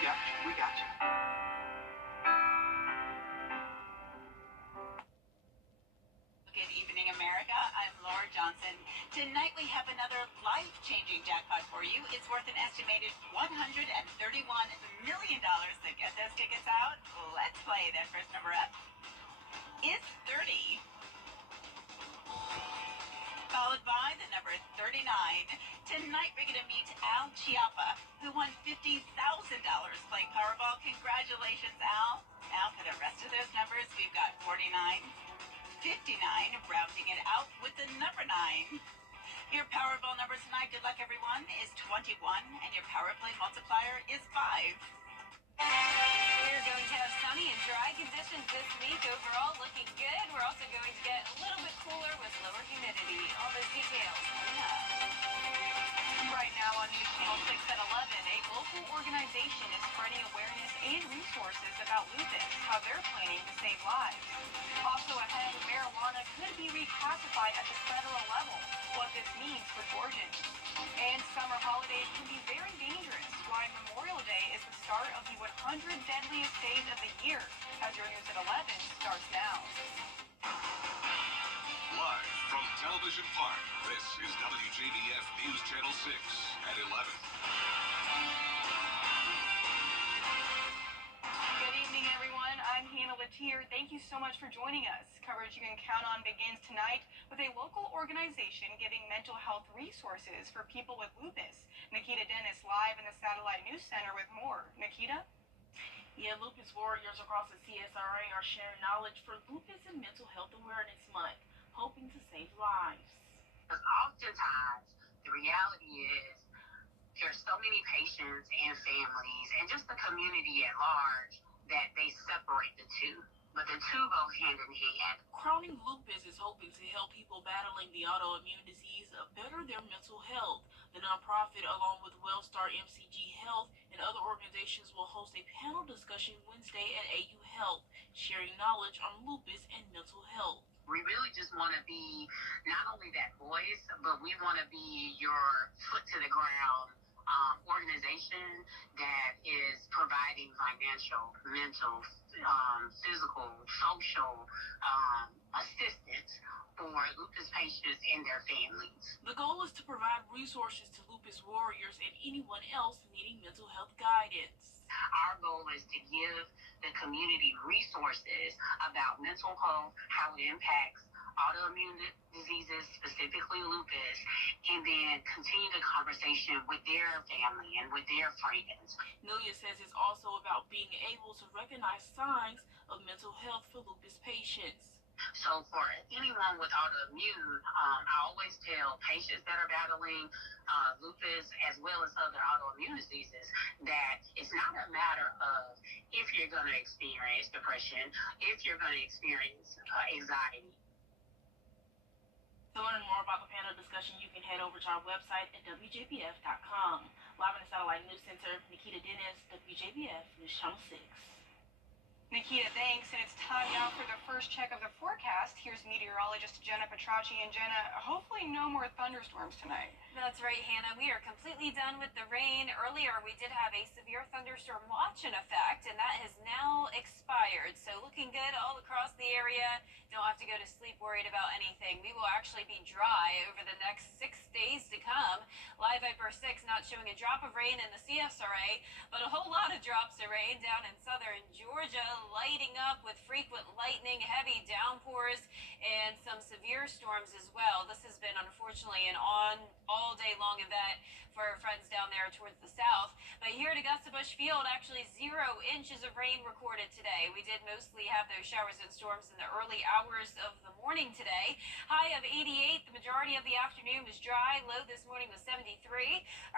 Yep, we got you. Good evening, America. I'm Laura Johnson. Tonight we have another life-changing jackpot for you. It's worth an estimated $131 million. So get those tickets out. Let's play. That first number up is 30, followed by the number 39. Tonight we're going to meet Al Chiappa, who won $50,000 playing Powerball. Congratulations, Al. Now for the rest of those numbers, we've got 49, 59, rounding it out with the number 9. Your Powerball number tonight, good luck everyone, is 21, and your Power Play multiplier is 5. We're going to have sunny and dry conditions this week. Overall, looking good. We're also going to get a little bit cooler with lower humidity. All those details coming up. Right now on News Channel 6 at 11, a local organization is spreading awareness and resources about lupus, how they're planning to save lives. Also ahead, marijuana could be reclassified at the federal level, what this means for Georgians. And summer holidays can be very dangerous, why Memorial Day is the start of the 100 deadliest days of the year. As your news at 11 starts now. Live from Television Park, this is WJBF News Channel 6 at 11. Good evening, everyone. I'm Hannah Latier. Thank you so much for joining us. Coverage you can count on begins tonight with a local organization giving mental health resources for people with lupus. Nikita Dennis live in the Satellite News Center with more. Nikita? Yeah, lupus warriors across the CSRA are sharing knowledge for Lupus and Mental Health Awareness Month, hoping to save lives. Because oftentimes the reality is there's so many patients and families and just the community at large that they separate the two. But the two go hand in hand. Crowning Lupus is hoping to help people battling the autoimmune disease better their mental health. The nonprofit, along with WellStar MCG Health and other organizations, will host a panel discussion Wednesday at AU Health, sharing knowledge on lupus and mental health. We really just want to be not only that voice, but we want to be your foot to the ground organization that is providing financial, mental, physical, social assistance for lupus patients and their families. The goal is to provide resources to lupus warriors and anyone else needing mental health guidance. Our goal is to give the community resources about mental health, how it impacts autoimmune diseases, specifically lupus, and then continue the conversation with their family and with their friends. Nelia says it's also about being able to recognize signs of mental health for lupus patients. So for anyone with autoimmune, I always tell patients that are battling lupus as well as other autoimmune diseases that it's not a matter of if you're going to experience depression, if you're going to experience anxiety. To learn more about the panel discussion, you can head over to our website at WJBF.com. Live in the Satellite News Center, Nikita Dennis, WJBF News Channel 6. Nikita, thanks. And it's time now for the first check of the forecast. Here's meteorologist Jenna Petracci. And Jenna, hopefully no more thunderstorms tonight. That's right, Hannah. We are completely done with the rain. Earlier, we did have a severe thunderstorm watch in effect, and that has now expired. So looking good all across the area. Don't have to go to sleep worried about anything. We will actually be dry over the next 6 days to come. Live Viper 6 not showing a drop of rain in the CSRA, but a whole lot of drops of rain down in southern Georgia, lighting up with frequent lightning, heavy downpours, and some severe storms as well. This has been, unfortunately, an all day long event for our friends down there towards the south. But here at Augusta Busch Field, actually 0 inches of rain recorded today. We did mostly have those showers and storms in the early hours of the morning today. High of 88. The majority of the afternoon was dry. Low this morning was 73.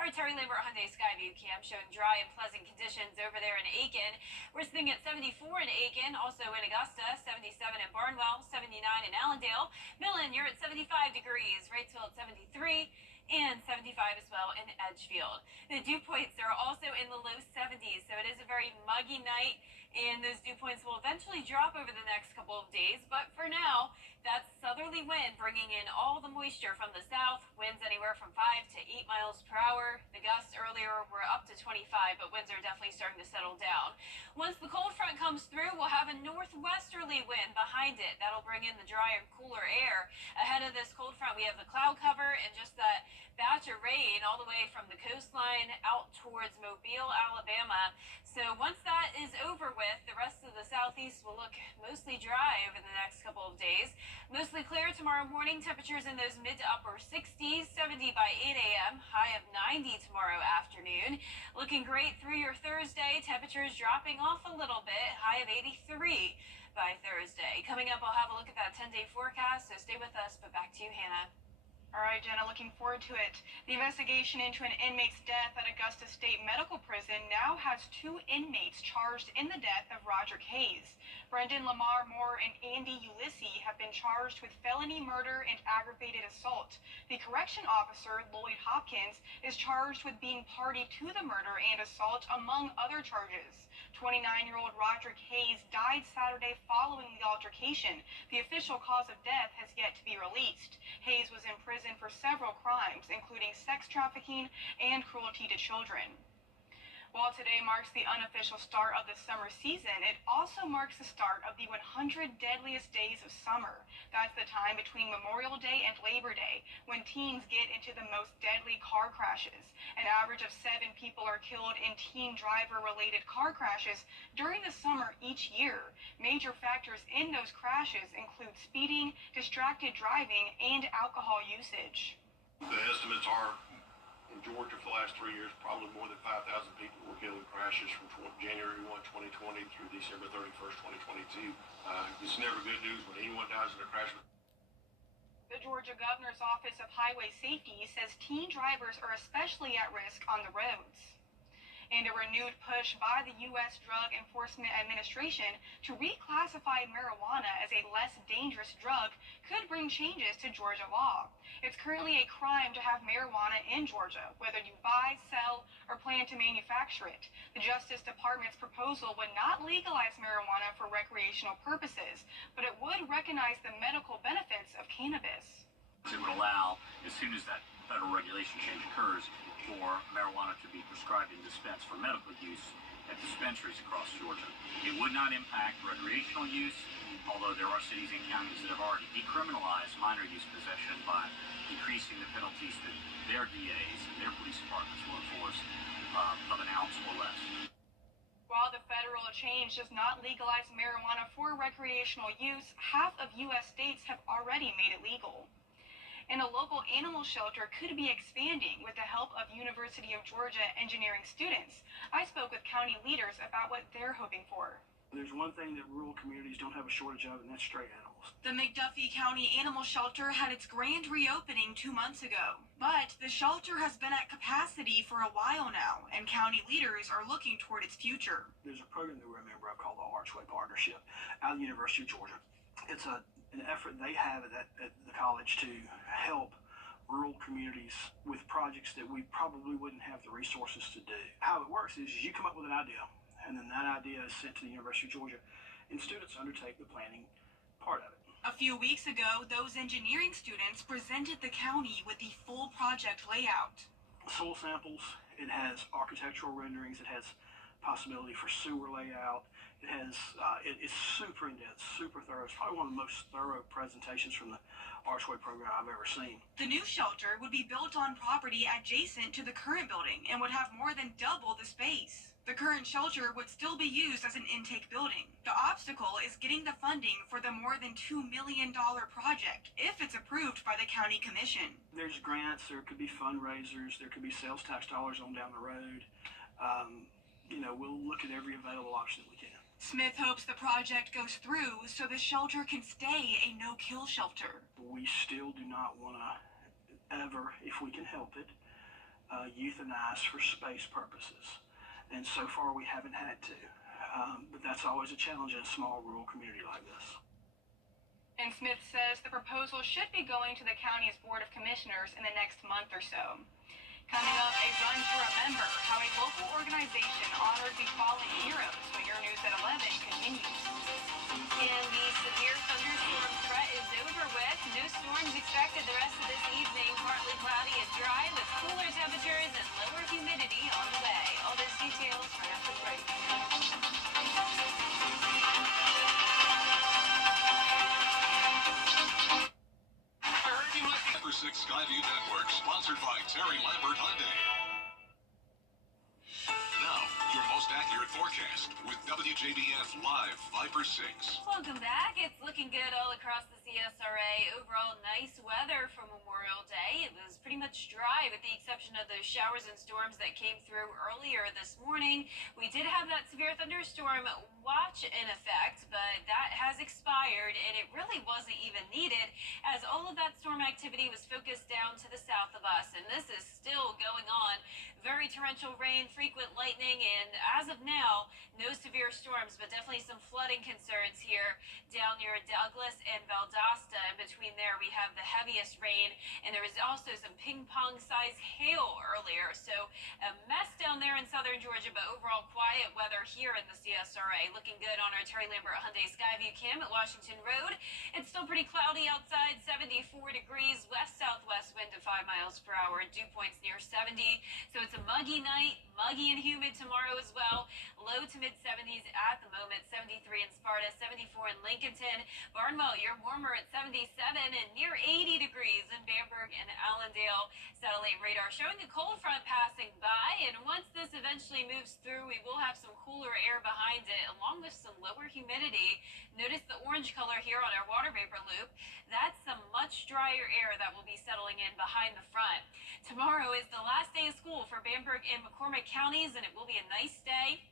Our Terry Lambert Hyundai Skyview cam showing dry and pleasant conditions over there in Aiken. We're sitting at 74 in Aiken, also in Augusta, 77 in Barnwell, 79 in Allendale. Millen, you're at 75 degrees. Wrightsville at 73. And 75 as well in Edgefield. The dew points are also in the low 70s, so it is a very muggy night, and those dew points will eventually drop over the next couple of days. But for now, That southerly wind bringing in all the moisture from the south, winds anywhere from 5 to 8 miles per hour. The gusts earlier were up to 25, but winds are definitely starting to settle down. Once the cold front comes through, we'll have a northwesterly wind behind it. That'll bring in the dry and cooler air. Ahead of this cold front, we have the cloud cover and just that batch of rain all the way from the coastline out towards Mobile, Alabama. So once that is over with, the rest of the southeast will look mostly dry over the next couple of days. Mostly clear tomorrow morning, temperatures in those mid to upper 60s, 70 by 8 a.m., high of 90 tomorrow afternoon. Looking great through your Thursday, temperatures dropping off a little bit, high of 83 by Thursday. Coming up, I'll have a look at that 10-day forecast, so stay with us, but back to you, Hannah. All right, Jenna, looking forward to it. The investigation into an inmate's death at Augusta State Medical Prison now has 2 inmates charged in the death of Roderick Hayes. Brendan Lamar Moore and Andy Ulysses have been charged with felony murder and aggravated assault. The correction officer, Lloyd Hopkins, is charged with being party to the murder and assault, among other charges. 29-year-old Roderick Hayes died Saturday following the altercation. The official cause of death has yet to be released. Hayes was in prison for several crimes, including sex trafficking and cruelty to children. While today marks the unofficial start of the summer season, it also marks the start of the 100 deadliest days of summer. That's the time between Memorial Day and Labor Day, when teens get into the most deadly car crashes. An average of 7 people are killed in teen driver-related car crashes during the summer each year. Major factors in those crashes include speeding, distracted driving, and alcohol usage. The estimates are, in Georgia for the last 3 years, probably more than 5,000 people were killed in crashes from January 1, 2020 through December 31st, 2022. It's never good news when anyone dies in a crash. The Georgia Governor's Office of Highway Safety says teen drivers are especially at risk on the roads. And a renewed push by the U.S. Drug Enforcement Administration to reclassify marijuana as a less dangerous drug could bring changes to Georgia law. It's currently a crime to have marijuana in Georgia, whether you buy, sell, or plan to manufacture it. The Justice Department's proposal would not legalize marijuana for recreational purposes, but it would recognize the medical benefits of cannabis. It would allow, as soon as that federal regulation change occurs, for marijuana to be prescribed and dispensed for medical use at dispensaries across Georgia. It would not impact recreational use, although there are cities and counties that have already decriminalized minor use possession by decreasing the penalties that their DAs and their police departments will enforce of an ounce or less. While the federal change does not legalize marijuana for recreational use, half of U.S. states have already made it legal. And a local animal shelter could be expanding with the help of University of Georgia engineering students. I spoke with county leaders about what they're hoping for. There's one thing that rural communities don't have a shortage of, and that's stray animals. The McDuffie County Animal Shelter had its grand reopening 2 months ago, but the shelter has been at capacity for a while now, and county leaders are looking toward its future. There's a program that we're a member of called the Archway Partnership out of the University of Georgia. It's an effort they have at the college to help rural communities with projects that we probably wouldn't have the resources to do. How it works is you come up with an idea, and then that idea is sent to the University of Georgia, and students undertake the planning part of it. A few weeks ago, those engineering students presented the county with the full project layout. Soil samples, it has architectural renderings, it has possibility for sewer layout. It has, it's super in-depth, super thorough. It's probably one of the most thorough presentations from the Archway program I've ever seen. The new shelter would be built on property adjacent to the current building and would have more than double the space. The current shelter would still be used as an intake building. The obstacle is getting the funding for the more than $2 million project, if it's approved by the county commission. There's grants, there could be fundraisers, there could be sales tax dollars on down the road. We'll look at every available option that we can. Smith hopes the project goes through so the shelter can stay a no-kill shelter. We still do not want to ever, if we can help it, euthanize for space purposes. And so far we haven't had to. But that's always a challenge in a small rural community like this. And Smith says the proposal should be going to the county's Board of Commissioners in the next month or so. Coming up, a run to remember how a local organization honored the fallen heroes when your news at 11 continues. And the severe thunderstorm threat is over with. No storms expected the rest of this evening. Partly cloudy and dry with cooler temperatures and lower humidity on the way. All those details right after the break. Number 6 Skyview Network, sponsored by Terry Lambert Hyundai. Now, your most accurate forecast with WJBF Live Viper 6. Welcome back. It's looking good all across the CSRA. Overall, nice weather for Memorial Day. It was pretty much dry with the exception of those showers and storms that came through earlier this morning. We did have that severe thunderstorm watch in effect, but that has expired and it really wasn't even needed as all of that storm activity was focused down to the south of us, and this is still going on. Very torrential rain, frequent lightning, and as of now, no severe storms, but definitely some flooding concerns here down near Douglas and Valdosta. In between there, we have the heaviest rain, and there was also some ping-pong-sized hail earlier. So a mess down there in southern Georgia, but overall quiet weather here in the CSRA. Looking good on our Terry Lambert Hyundai Skyview cam at Washington Road. It's still pretty cloudy outside, 74 degrees, west-southwest wind to 5 miles per hour. Dew points near 70, so it's a muggy night, muggy and humid tomorrow as well. Low to mid-70s at the moment, 73 in Sparta, 74 in Lincolnton. Barnwell, you're warmer at 77 and near 80 degrees in Bamberg and Allendale. Satellite radar showing a cold front passing by, and once this eventually moves through, we will have some cooler air behind it, along with some lower humidity. Notice the orange color here on our water vapor loop. That's some much drier air that will be settling in behind the front. Tomorrow is the last day of school for Bamberg and McCormick counties, and it will be a nice day.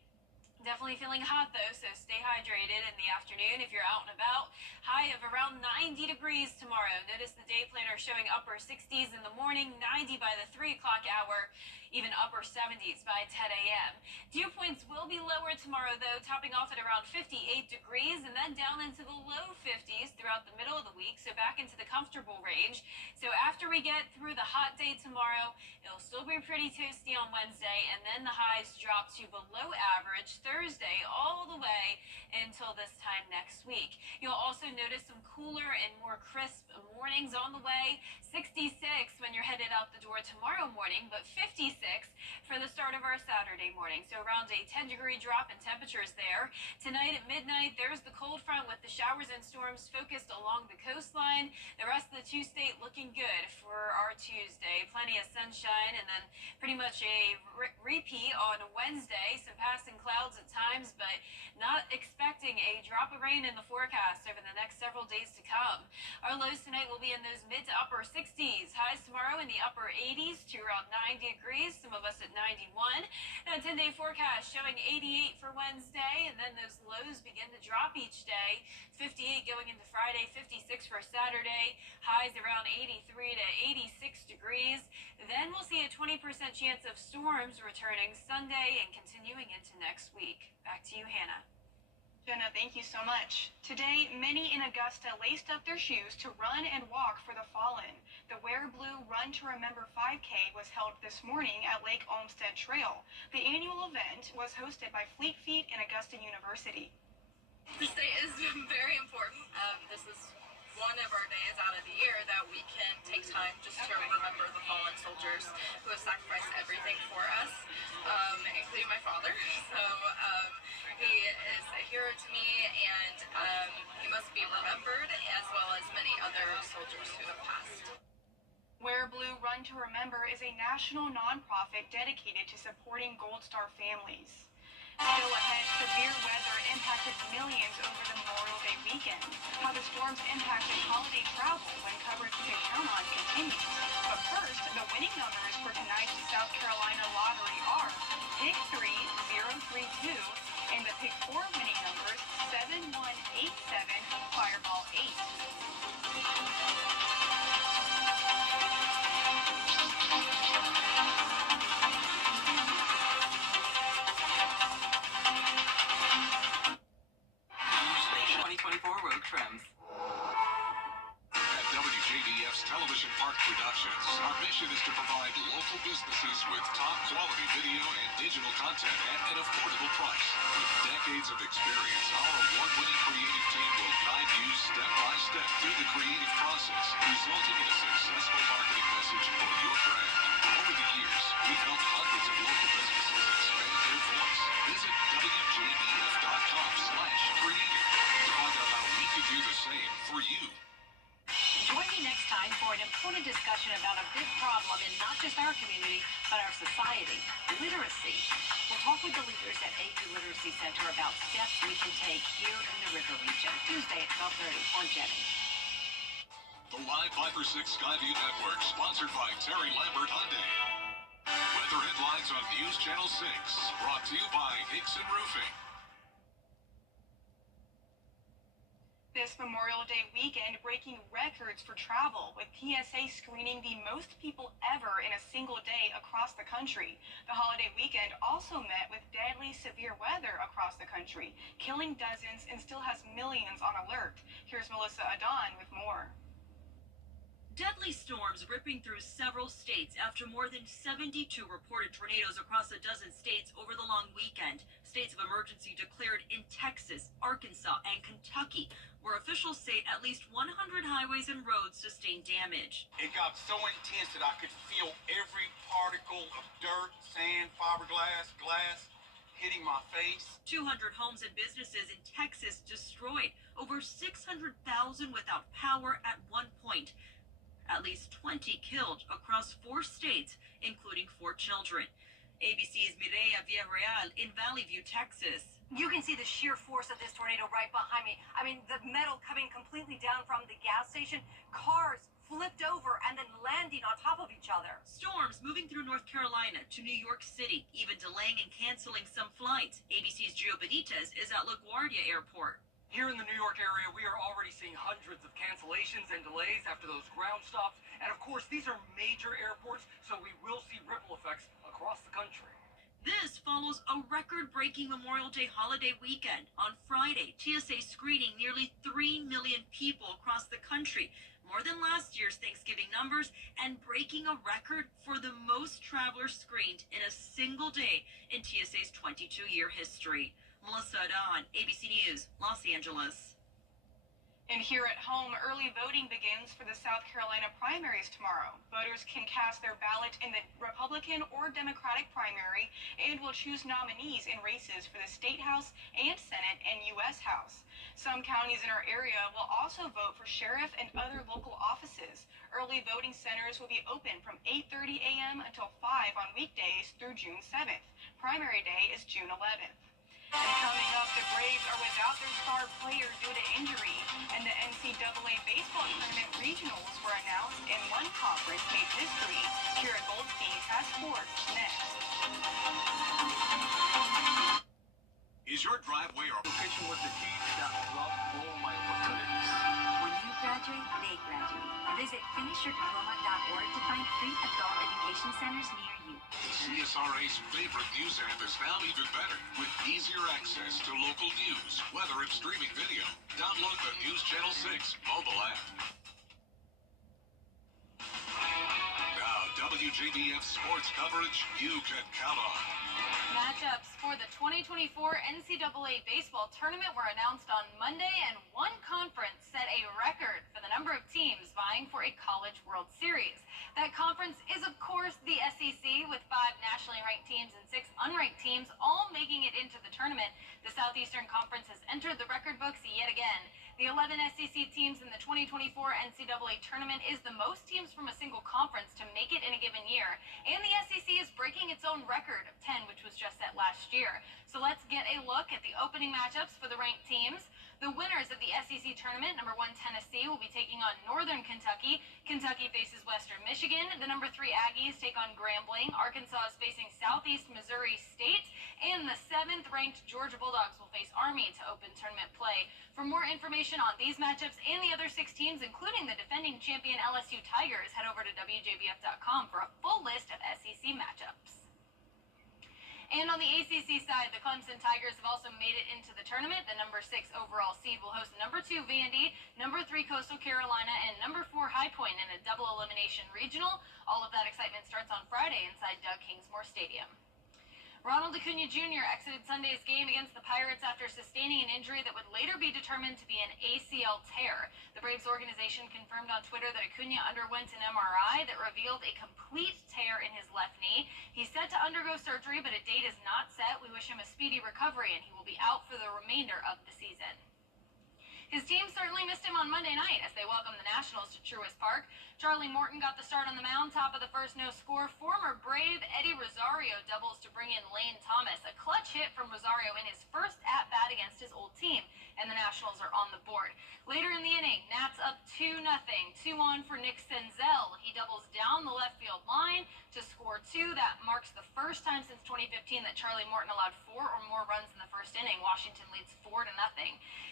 Definitely feeling hot though, so stay hydrated in the afternoon if you're out and about. High of around 90 degrees tomorrow. Notice the day planner showing upper 60s in the morning, 90 by the 3 o'clock hour, even upper 70s by 10 a.m. Dew points will be lower tomorrow though, topping off at around 58 degrees and then down into the low 50s throughout the middle of the week, so back into the comfortable range. So after we get through the hot day tomorrow, it'll still be pretty toasty on Wednesday, and then the highs drop to below average Thursday all the way until this time next week. You'll also notice some cooler and more crisp mornings on the way. 66 when you're headed out the door tomorrow morning, but 56 for the start of our Saturday morning. So around a 10-degree drop in temperatures there. Tonight at midnight, there's the cold front with the showers and storms focused along the coastline. The rest of the two-state looking good for our Tuesday. Plenty of sunshine, and then pretty much a repeat on Wednesday. Some passing clouds at times, but not expecting a drop of rain in the forecast over the next several days to come. Our lows tonight will be in those mid to upper 60s. Highs tomorrow in the upper 80s to around 90 degrees, some of us at 91. That 10-day forecast showing 88 for Wednesday, and then those lows begin to drop each day. 58 going into Friday, 56 for Saturday. Highs around 83 to 86 degrees. Then we'll see a 20% chance of storms returning Sunday and continuing into next week. Back to you, Hannah. Jenna, thank you so much. Today, many in Augusta laced up their shoes to run and walk for the fallen. The Wear Blue Run to Remember 5K was held this morning at Lake Olmsted Trail. The annual event was hosted by Fleet Feet and Augusta University. This day is very important. This is one of our days out of the year that we can take time just to remember the fallen soldiers who have sacrificed everything for us, including my father. So he is a hero to me, and he must be remembered, as well as many other soldiers who have passed. Wear Blue Run to Remember is a national nonprofit dedicated to supporting Gold Star families. Still ahead, severe weather impacted millions over the Memorial Day weekend. How the storms impacted holiday travel when coverage you can count on continues. But first, the winning numbers for tonight's South Carolina lottery are Pick 3032 and the Pick 4 winning numbers 7187 Fireball 8. Road trims. At WJBF's Television Park Productions, our mission mission is to provide local businesses with top quality video and digital content at an affordable price. With decades of experience, our award-winning creative team will guide you step by step through the creative process, resulting in a successful marketing message for your brand. Over the years, we've helped hundreds of local businesses expand their voice. Visit WJBF.com/creative to find out how we can do the same for you. Join me next time for an important discussion about a big problem in not just our community, but our society, literacy. We'll talk with the leaders at AU Literacy Center about steps we can take here in the river region. Tuesday at 12:30 on Jenny. The Live 5 for 6 Skyview Network, sponsored by Terry Lambert Hyundai. Weather headlines on News Channel 6, brought to you by Hickson Roofing. This Memorial Day weekend breaking records for travel, with TSA screening the most people ever in a single day across the country. The holiday weekend also met with deadly severe weather across the country, killing dozens and still has millions on alert. Here's Melissa Adon with more. Deadly storms ripping through several states after more than 72 reported tornadoes across a dozen states over the long weekend. States of emergency declared in Texas, Arkansas, and Kentucky, where officials say at least 100 highways and roads sustained damage. It got so intense that I could feel every particle of dirt, sand, fiberglass, glass hitting my face. 200 homes and businesses in Texas destroyed, over 600,000 without power at one point. At least 20 killed across 4 states, including 4 children. ABC's Mireya Villarreal in Valley View, Texas. You can see the sheer force of this tornado right behind me. I mean, the metal coming completely down from the gas station, cars flipped over and then landing on top of each other. Storms moving through North Carolina to New York City, even delaying and canceling some flights. ABC's Gio Benitez is at LaGuardia Airport. Here in the New York area, we are already seeing hundreds of cancellations and delays after those ground stops. And of course, these are major airports, so we will see ripple effects across the country. This follows a record-breaking Memorial Day holiday weekend. On Friday, TSA screening nearly 3 million people across the country, more than last year's Thanksgiving numbers, and breaking a record for the most travelers screened in a single day in TSA's 22-year history. Melissa Adon, ABC News, Los Angeles. And here at home, early voting begins for the South Carolina primaries tomorrow. Voters can cast their ballot in the Republican or Democratic primary and will choose nominees in races for the State House and Senate and U.S. House. Some counties in our area will also vote for sheriff and other local offices. Early voting centers will be open from 8:30 a.m. until 5 on weekdays through June 7th. Primary day is June 11th. And coming up, the Braves are without their star player due to injury, and the NCAA baseball tournament regionals were announced, and one conference made history. Kira Goldstein has sports next. Is your driveway or Education was the key that unlocked all my opportunities. When you graduate, they graduate. Visit finishyourdiploma.org to find free adult education centers near you. the CSRA's favorite news app is now even better, with easier access to local news, weather, and streaming video. Download the News Channel 6 mobile app. Now, WJBF sports coverage you can count on. Matchups for the 2024 NCAA baseball tournament were announced on Monday, and one conference set a record for the number of teams vying for a College World Series. That conference is, of course, the SEC, with 5 nationally ranked teams and 6 unranked teams, all making it into the tournament. The Southeastern Conference has entered the record books yet again. The 11 SEC teams in the 2024 NCAA tournament is the most teams from a single conference to make it in a given year, and the SEC is breaking its own record of 10, which was just set last year. So let's get a look at the opening matchups for the ranked teams. The winners of the SEC tournament, number 1 Tennessee, will be taking on Northern Kentucky. Kentucky faces Western Michigan. The number 3 Aggies take on Grambling. Arkansas is facing Southeast Missouri State. And the 7th-ranked Georgia Bulldogs will face Army to open tournament play. For more information on these matchups and the other 6 teams, including the defending champion LSU Tigers, head over to WJBF.com for a full list of SEC matchups. And on the ACC side, the Clemson Tigers have also made it into the tournament. The number 6 overall seed will host number 2 Vandy, number 3 Coastal Carolina, and number 4 High Point in a double elimination regional. All of that excitement starts on Friday inside Doug Kingsmore Stadium. Ronald Acuna Jr. exited Sunday's game against the Pirates after sustaining an injury that would later be determined to be an ACL tear. The Braves organization confirmed on Twitter that Acuna underwent an MRI that revealed a complete tear in his left knee. He's set to undergo surgery, but a date is not set. We wish him a speedy recovery, and he will be out for the remainder of the season. His team certainly missed him on Monday night as they welcomed the Nationals to Truist Park. Charlie Morton got the start on the mound, top of the first, no score. Former Brave Eddie Rosario doubles to bring in Lane Thomas. A clutch hit from Rosario in his first at-bat against his old team, and the Nationals are on the board. Later in the inning, Nats up 2-0. 2-on for Nick Senzel. He doubles down the left field line to score 2. That marks the first time since 2015 that Charlie Morton allowed 4 or more runs in the first inning. Washington leads 4-0.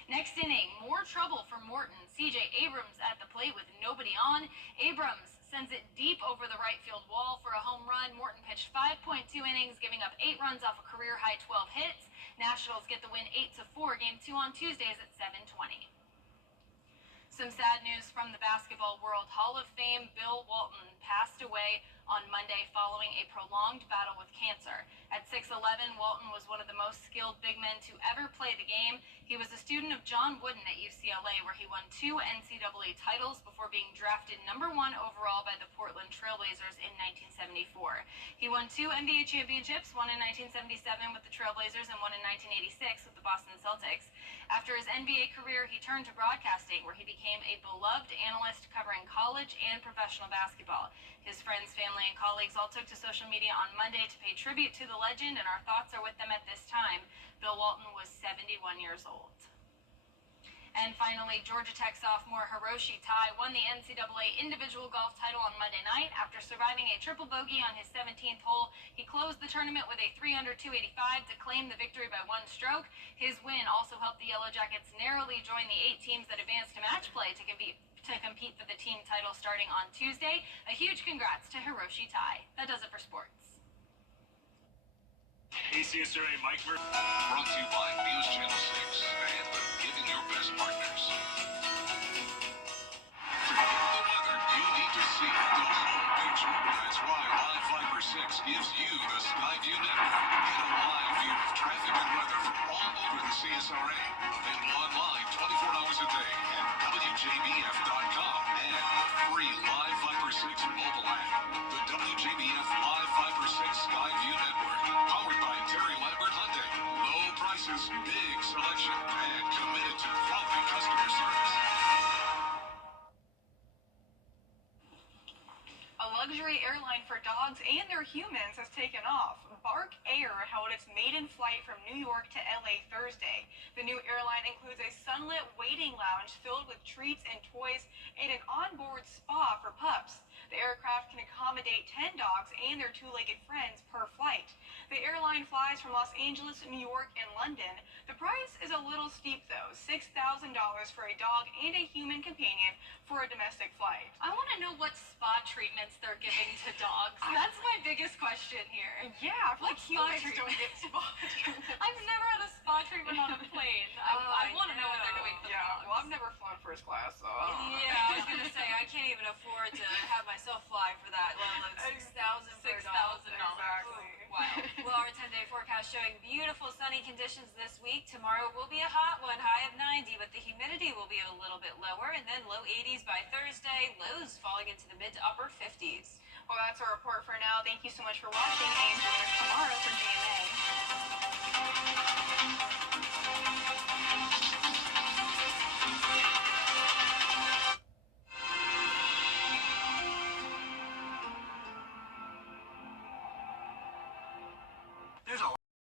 Next inning, more trouble for Morton. C.J. Abrams at the plate with nobody on. Abrams sends it deep over the right field wall for a home run. Morton pitched 5.2 innings, giving up 8 runs off a career-high 12 hits. Nationals get the win 8-4. Game 2 on Tuesdays at 7:20. Some sad news from the basketball world. Hall of Fame Bill Walton passed away on Monday following a prolonged battle with cancer. At 6'11", Walton was one of the most skilled big men to ever play the game. He was a student of John Wooden at UCLA, where he won 2 NCAA titles before being drafted number 1 overall by the Portland Trailblazers in 1974. He won 2 NBA championships, one in 1977 with the Trailblazers and one in 1986 with the Boston Celtics. After his NBA career, he turned to broadcasting, where he became a beloved analyst covering college and professional basketball. His friends, family, and colleagues all took to social media on Monday to pay tribute to the legend, and our thoughts are with them at this time. Bill Walton was 71 years old. And finally, Georgia Tech sophomore Hiroshi Tai won the NCAA individual golf title on Monday night after surviving a triple bogey on his 17th hole. He closed the tournament with a 3-under-285 to claim the victory by 1 stroke. His win also helped the Yellow Jackets narrowly join the 8 teams that advanced to match play to compete for the team title starting on Tuesday. A huge congrats to Hiroshi Tai. That does it for sports. ACSRA Mike Murphy. Brought to you by News Channel 6 and the Giving Your Best partners. To get the weather, you need to see the whole picture. That's why Live Fiber 6 gives you the Skyview network. Get a live view of traffic and weather from all over the CSRA. Available online 24 hours a day at WJBF.com and the free Live Fiber 6 mobile app. The WJBF Live Fiber 6 Skyview network. Powered by Terry Lambert Hyundai. Low prices, big selection, and committed to quality customer service. A luxury airline for dogs and their humans has taken off. Bark Air held its maiden flight from New York to LA Thursday. The new airline includes a sunlit waiting lounge filled with treats and toys and an onboard spa for pups. The aircraft can accommodate 10 dogs and their 2-legged friends per flight. The airline flies from Los Angeles, New York, and London. The price is a little steep, though, $6,000 for a dog and a human companion for a domestic flight. I want to know what spa treatments they're giving to dogs. That's my biggest question here. Yeah, I feel like humans don't get spa treatments. I've never had a spa treatment on a plane. I want to know what they're doing for the dogs. Well, I've never flown first class, so Yeah, I was going to say, I can't even afford to have myself fly for that, let alone $6,000 for a dog. Exactly. Wow. Well, our 10-day forecast showing beautiful sunny conditions this week. Tomorrow will be a hot one, high of 90, but the humidity will be a little bit lower, and then low 80s by Thursday, lows falling into the mid to upper 50s. Well, that's our report for now. Thank you so much for watching, and join us tomorrow for GMA.